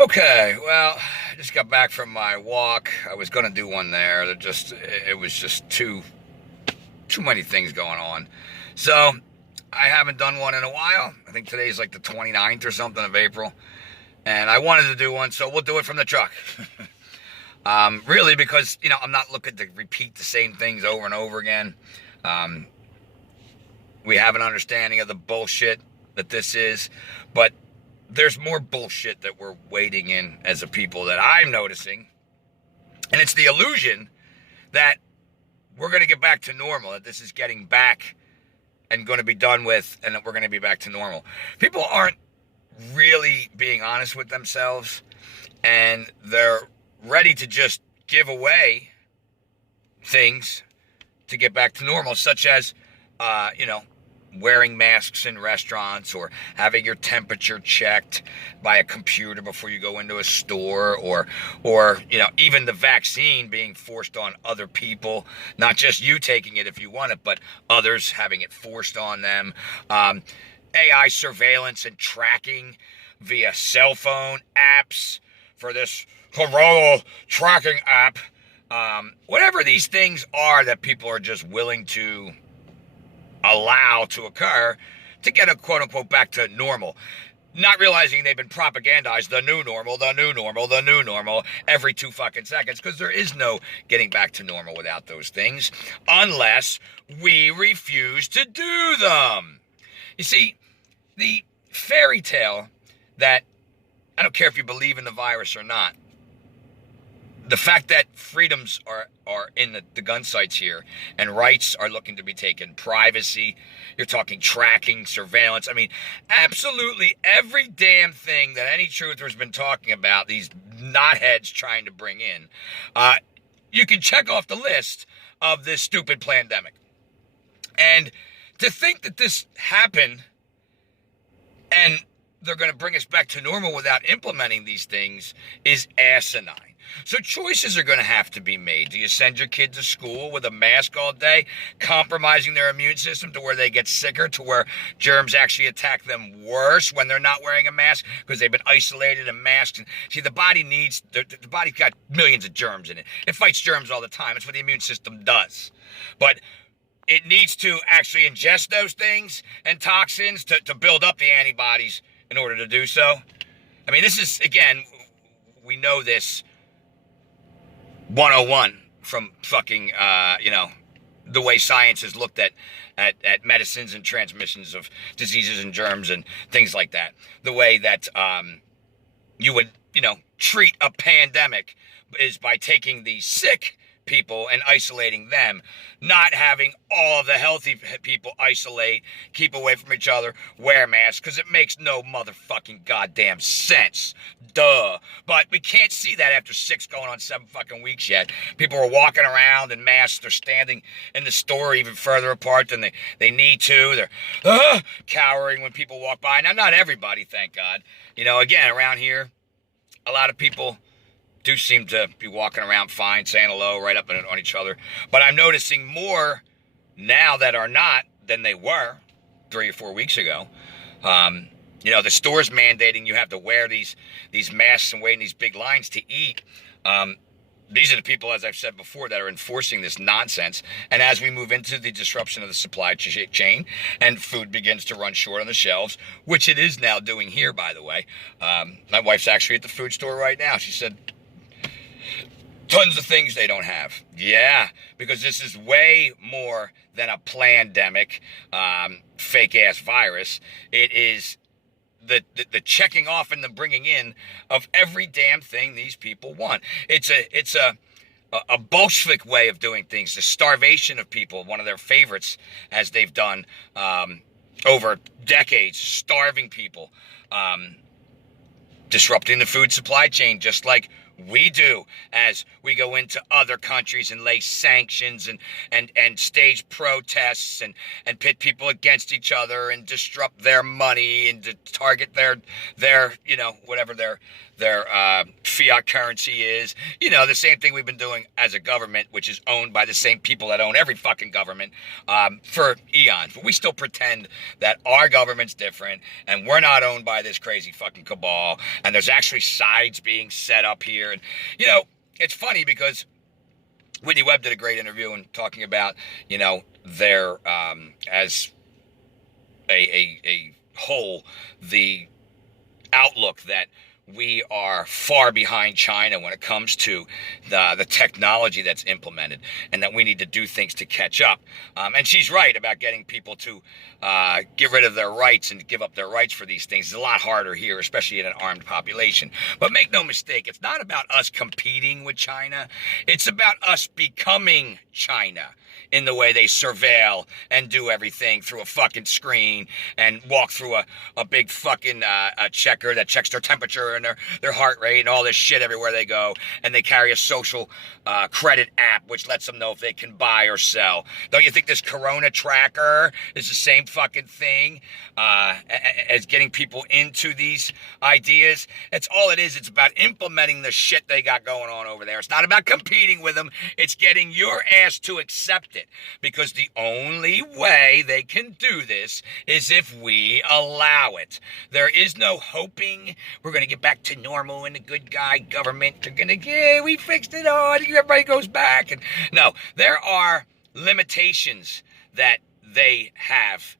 Okay, well, I just got back from my walk. I was gonna do one there. It was just too many things going on. So I haven't done one in a while. I think today's like the 29th or something of April. And I wanted to do one, so we'll do it from the truck. Really, because, I'm not looking to repeat the same things over and over again. Um, we have an understanding of the bullshit that this is, but there's more bullshit that we're wading in as a people that I'm noticing. And it's the illusion that we're going to get back to normal, that this is getting back and going to be done with, and that we're going to be back to normal. People aren't really being honest with themselves, and they're ready to just give away things to get back to normal, such as, wearing masks in restaurants, or having your temperature checked by a computer before you go into a store, or even the vaccine being forced on other people, not just you taking it if you want it, but others having it forced on them. AI surveillance and tracking via cell phone apps for this corona tracking app. Whatever these things are that people are just willing to allow to occur to get a quote-unquote back to normal, not realizing they've been propagandized, the new normal, the new normal, the new normal, every 2 fucking seconds, because there is no getting back to normal without those things, unless we refuse to do them. You see, the fairy tale that, I don't care if you believe in the virus or not, the fact that freedoms are in the gun sights here, and rights are looking to be taken, privacy, you're talking tracking, surveillance, absolutely every damn thing that any truther's been talking about, these knotheads trying to bring in, you can check off the list of this stupid Plandemic. And to think that this happened and they're going to bring us back to normal without implementing these things is asinine. So choices are going to have to be made. Do you send your kid to school with a mask all day, compromising their immune system to where they get sicker, to where germs actually attack them worse when they're not wearing a mask because they've been isolated and masked? And see, the body's got millions of germs in it. It fights germs all the time. It's what the immune system does. But it needs to actually ingest those things and toxins to build up the antibodies in order to do so. This is, again, we know this 101 from fucking, the way science has looked at medicines and transmissions of diseases and germs and things like that. The way that you would, treat a pandemic is by taking the sick people and isolating them, not having all of the healthy people isolate, keep away from each other, wear masks, because it makes no motherfucking goddamn sense. Duh. But we can't see that after 6 going on 7 fucking weeks yet. People are walking around in masks. They're standing in the store even further apart than they need to. They're cowering when people walk by. Now, not everybody, thank God. Again, around here, a lot of people do seem to be walking around fine, saying hello, right up on each other. But I'm noticing more now that are not than they were 3 or 4 weeks ago. The store's mandating you have to wear these masks and wait in these big lines to eat. These are the people, as I've said before, that are enforcing this nonsense. And as we move into the disruption of the supply chain and food begins to run short on the shelves, which it is now doing here, by the way. My wife's actually at the food store right now. She said, tons of things they don't have. Yeah, because this is way more than a plandemic, fake-ass virus. It is the checking off and the bringing in of every damn thing these people want. It's a Bolshevik way of doing things. The starvation of people, one of their favorites, as they've done over decades, starving people, disrupting the food supply chain, just like we do as we go into other countries and lay sanctions and stage protests and pit people against each other and disrupt their money and to target their whatever their fiat currency is. The same thing we've been doing as a government, which is owned by the same people that own every fucking government for eons. But we still pretend that our government's different and we're not owned by this crazy fucking cabal, and there's actually sides being set up here. And, it's funny because Whitney Webb did a great interview and talking about, their, as a whole, the outlook that we are far behind China when it comes to the technology that's implemented, and that we need to do things to catch up. And she's right about getting people to get rid of their rights and give up their rights for these things. It's a lot harder here, especially in an armed population. But make no mistake, it's not about us competing with China. It's about us becoming China in the way they surveil and do everything through a fucking screen and walk through a big fucking a checker that checks their temperature and their heart rate and all this shit everywhere they go. And they carry a social credit app which lets them know if they can buy or sell. Don't you think this Corona tracker is the same fucking thing as getting people into these ideas? It's all it is. It's about implementing the shit they got going on over there. It's not about competing with them. It's getting your ass to accept it, because the only way they can do this is if we allow it. There is no hoping we're going to get back to normal and the good guy government are going to, we fixed it all, everybody goes back. And no, there are limitations that they have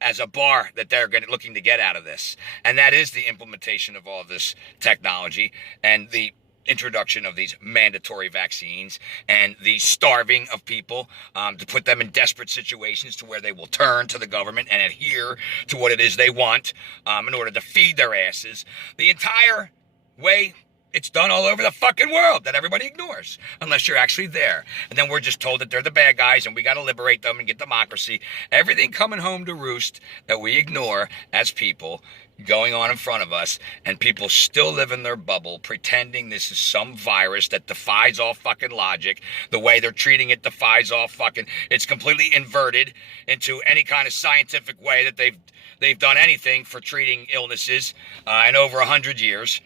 as a bar that they're looking to get out of this. And that is the implementation of all this technology and the introduction of these mandatory vaccines and the starving of people to put them in desperate situations to where they will turn to the government and adhere to what it is they want in order to feed their asses. The entire way it's done all over the fucking world that everybody ignores unless you're actually there. And then we're just told that they're the bad guys and we got to liberate them and get democracy. Everything coming home to roost that we ignore as people going on in front of us, and people still live in their bubble pretending this is some virus that defies all fucking logic. The way they're treating it defies all fucking, it's completely inverted into any kind of scientific way that they've done anything for treating illnesses in over 100 years.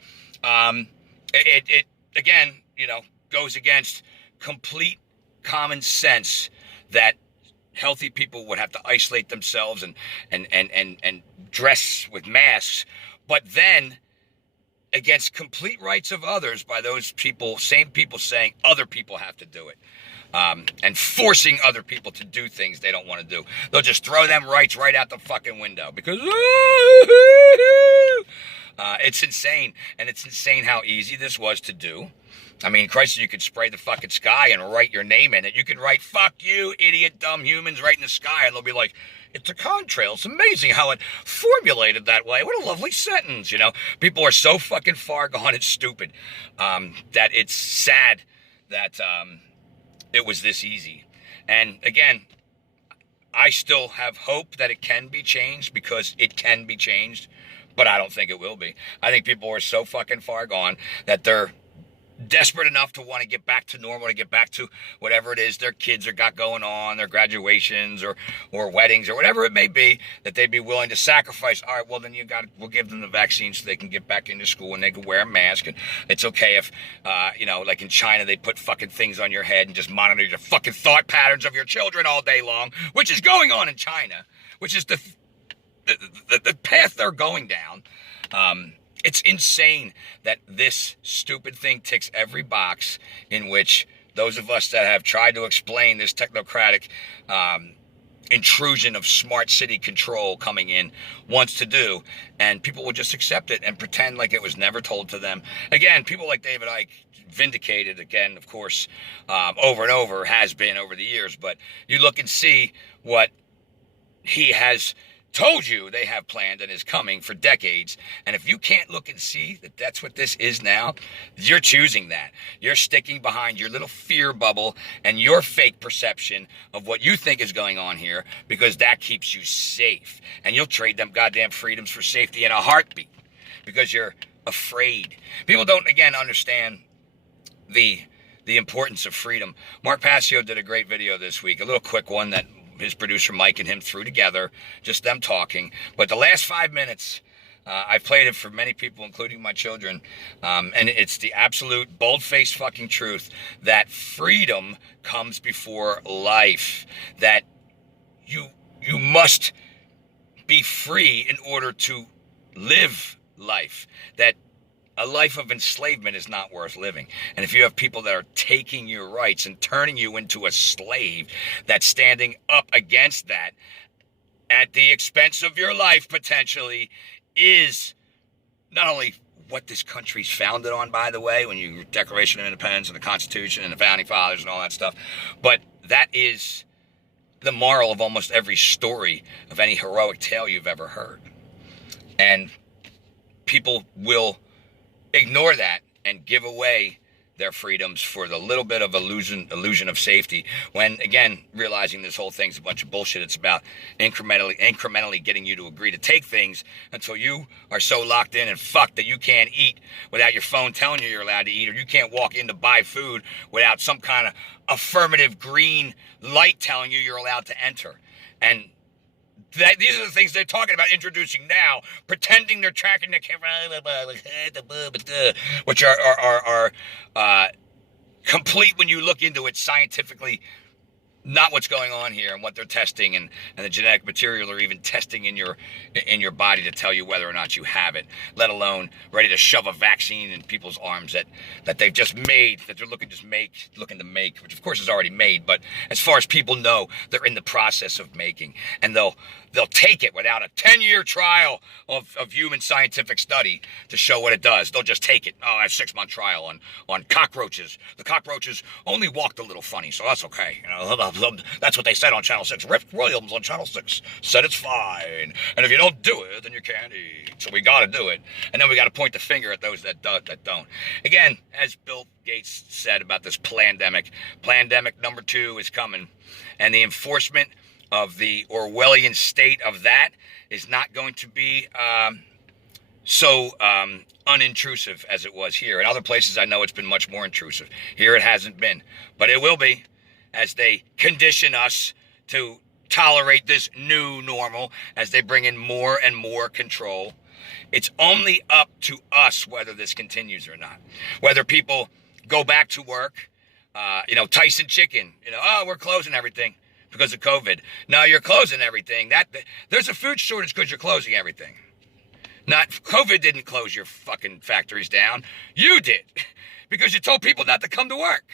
It again, goes against complete common sense that healthy people would have to isolate themselves and dress with masks, but then against complete rights of others by those people, same people saying other people have to do it, and forcing other people to do things they don't want to do. They'll just throw them rights right out the fucking window because it's insane. And it's insane how easy this was to do. I mean, Christ, you could spray the fucking sky and write your name in it. You can write, fuck you, idiot, dumb humans, right in the sky. And they'll be like, it's a contrail. It's amazing how it formulated that way. What a lovely sentence, People are so fucking far gone and stupid that it's sad that it was this easy. And again, I still have hope that it can be changed because it can be changed, but I don't think it will be. I think people are so fucking far gone that they're desperate enough to want to get back to normal, to get back to whatever it is their kids are got going on, their graduations or weddings or whatever it may be, that they'd be willing to sacrifice. All right, well then we'll give them the vaccine so they can get back into school and they can wear a mask. And it's okay if, like in China, they put fucking things on your head and just monitor the fucking thought patterns of your children all day long, which is going on in China, which is the path they're going down. It's insane that this stupid thing ticks every box in which those of us that have tried to explain this technocratic intrusion of smart city control coming in wants to do, and people will just accept it and pretend like it was never told to them. Again, people like David Icke, vindicated again, of course, over and over, has been over the years, but you look and see what he has told you they have planned and is coming for decades. And if you can't look and see that that's what this is now, you're choosing that. You're sticking behind your little fear bubble and your fake perception of what you think is going on here, because that keeps you safe. And you'll trade them goddamn freedoms for safety in a heartbeat because you're afraid. People don't, again, understand the importance of freedom. Mark Passio did a great video this week, a little quick one that his producer Mike and him threw together, just them talking. But the last 5 minutes, I've played it for many people, including my children, and it's the absolute bold-faced fucking truth that freedom comes before life, that you must be free in order to live life, that a life of enslavement is not worth living. And if you have people that are taking your rights and turning you into a slave, that's standing up against that at the expense of your life potentially, is not only what this country's founded on, by the way, when you Declaration of Independence and the Constitution and the Founding Fathers and all that stuff, but that is the moral of almost every story of any heroic tale you've ever heard. And people will ignore that and give away their freedoms for the little bit of illusion of safety, when, again, realizing this whole thing's a bunch of bullshit. It's about incrementally getting you to agree to take things until you are so locked in and fucked that you can't eat without your phone telling you you're allowed to eat, or you can't walk in to buy food without some kind of affirmative green light telling you you're allowed to enter. And these are the things they're talking about introducing now, pretending they're tracking the camera, which are complete when you look into it scientifically, not what's going on here and what they're testing and the genetic material or even testing in your body to tell you whether or not you have it, let alone ready to shove a vaccine in people's arms that they've just made, that they're looking to make, which of course is already made, but as far as people know, they're in the process of making, and they'll take it without a 10-year trial of human scientific study to show what it does. They'll just take it. Oh, a 6-month trial on cockroaches. The cockroaches only walked a little funny, so that's okay. You know, that's what they said on Channel 6. Rick Williams on Channel 6 said it's fine. And if you don't do it, then you can't eat. So we got to do it. And then we got to point the finger at those that don't. Again, as Bill Gates said about this Plandemic number 2 is coming. And the enforcement of the Orwellian state of that is not going to be so unintrusive as it was here. In other places, I know it's been much more intrusive. Here it hasn't been. But it will be, as they condition us to tolerate this new normal, as they bring in more and more control. It's only up to us whether this continues or not. Whether people go back to work, Tyson Chicken, oh, we're closing everything because of COVID. No, you're closing everything. There's a food shortage because you're closing everything. Not COVID didn't close your fucking factories down. You did, because you told people not to come to work.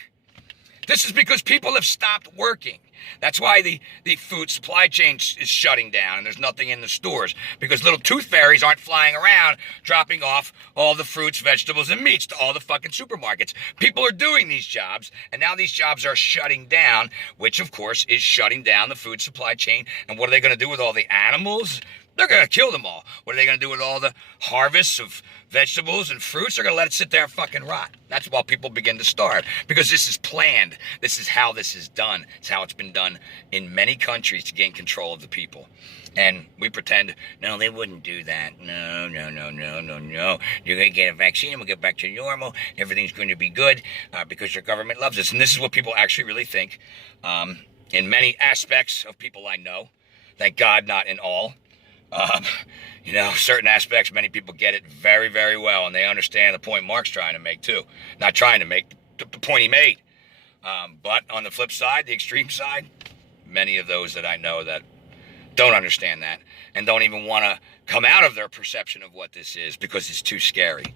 This is because people have stopped working. That's why the food supply chain is shutting down and there's nothing in the stores, because little tooth fairies aren't flying around dropping off all the fruits, vegetables, and meats to all the fucking supermarkets. People are doing these jobs, and now these jobs are shutting down, which of course is shutting down the food supply chain. And what are they going to do with all the animals? They're going to kill them all. What are they going to do with all the harvests of vegetables and fruits? They're going to let it sit there and fucking rot. That's why people begin to starve, because this is planned. This is how this is done. It's how it's been done in many countries to gain control of the people. And we pretend, no, they wouldn't do that. No. You're going to get a vaccine and we'll get back to normal. Everything's going to be good because your government loves us. And this is what people actually really think in many aspects of people I know. Thank God, not in all. Certain aspects, many people get it very, very well, and they understand the point Mark's trying to make, too. Not trying to make, the point he made. But on the flip side, the extreme side, many of those that I know that don't understand that and don't even want to come out of their perception of what this is because it's too scary.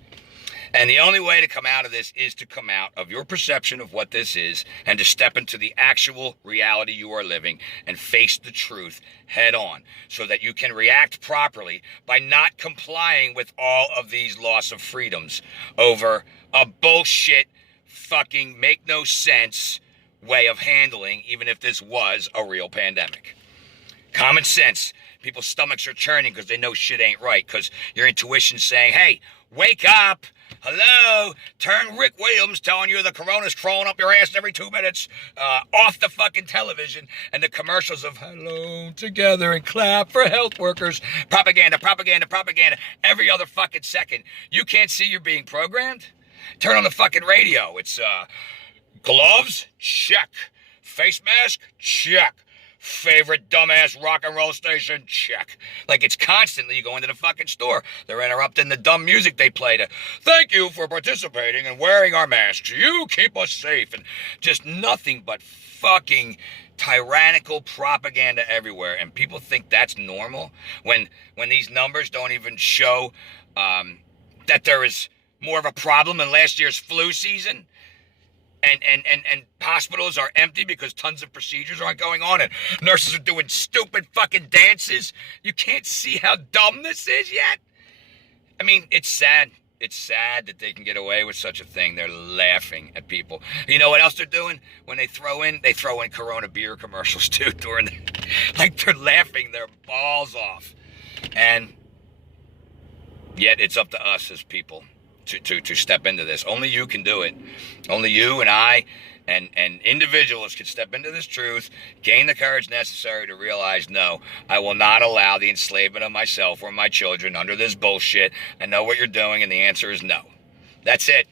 And the only way to come out of this is to come out of your perception of what this is and to step into the actual reality you are living and face the truth head on, so that you can react properly by not complying with all of these loss of freedoms over a bullshit, fucking make no sense way of handling, even if this was a real pandemic. Common sense. People's stomachs are churning because they know shit ain't right, because your intuition's saying, hey, wake up. Hello, turn Rick Williams telling you the corona's crawling up your ass every 2 minutes off the fucking television, and the commercials of hello together and clap for health workers. Propaganda every other fucking second. You can't see you're being programmed? Turn on the fucking radio. It's, gloves? Check. Face mask? Check. Favorite dumbass rock and roll station? Check. Like, it's constantly, you go into the fucking store, they're interrupting the dumb music they play to, thank you for participating and wearing our masks. You keep us safe. And just nothing but fucking tyrannical propaganda everywhere. And people think that's normal when these numbers don't even show that there is more of a problem than last year's flu season. And hospitals are empty because tons of procedures aren't going on and nurses are doing stupid fucking dances. You can't see how dumb this is yet? I mean, it's sad. It's sad that they can get away with such a thing. They're laughing at people. You know what else they're doing? When they throw in Corona beer commercials too during the, like they're laughing their balls off. And yet it's up to us as people to step into this. Only you can do it. Only you and I and individuals can step into this truth, gain the courage necessary to realize, no, I will not allow the enslavement of myself or my children under this bullshit. I know what you're doing, and the answer is no. That's it.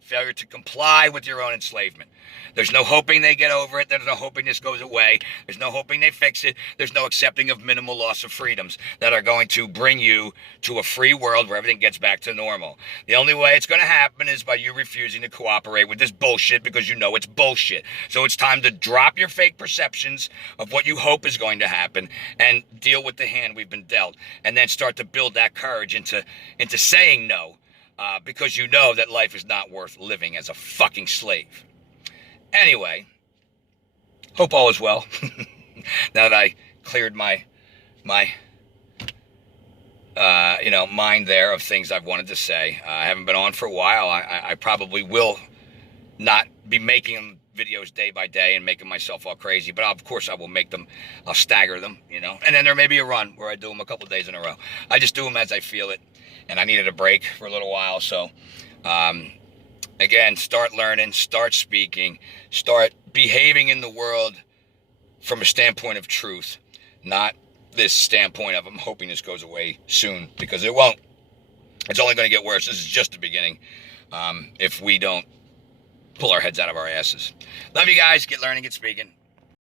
Failure to comply with your own enslavement. There's no hoping they get over it. There's no hoping this goes away. There's no hoping they fix it. There's no accepting of minimal loss of freedoms that are going to bring you to a free world where everything gets back to normal. The only way it's going to happen is by you refusing to cooperate with this bullshit because you know it's bullshit. So it's time to drop your fake perceptions of what you hope is going to happen and deal with the hand we've been dealt, and then start to build that courage into saying no. Because you know that life is not worth living as a fucking slave. Anyway, hope all is well. Now that I cleared my mind there of things I've wanted to say. I haven't been on for a while. I probably will not be making videos day by day and making myself all crazy, but of course I will make them. I'll stagger them, and then there may be a run where I do them a couple days in a row. I just do them as I feel it, and I needed a break for a little while. So again, start learning, start speaking, start behaving in the world from a standpoint of truth, not this standpoint of I'm hoping this goes away soon, because it won't. It's only going to get worse. This is just the beginning if we don't pull our heads out of our asses. Love you guys. Get learning, get speaking.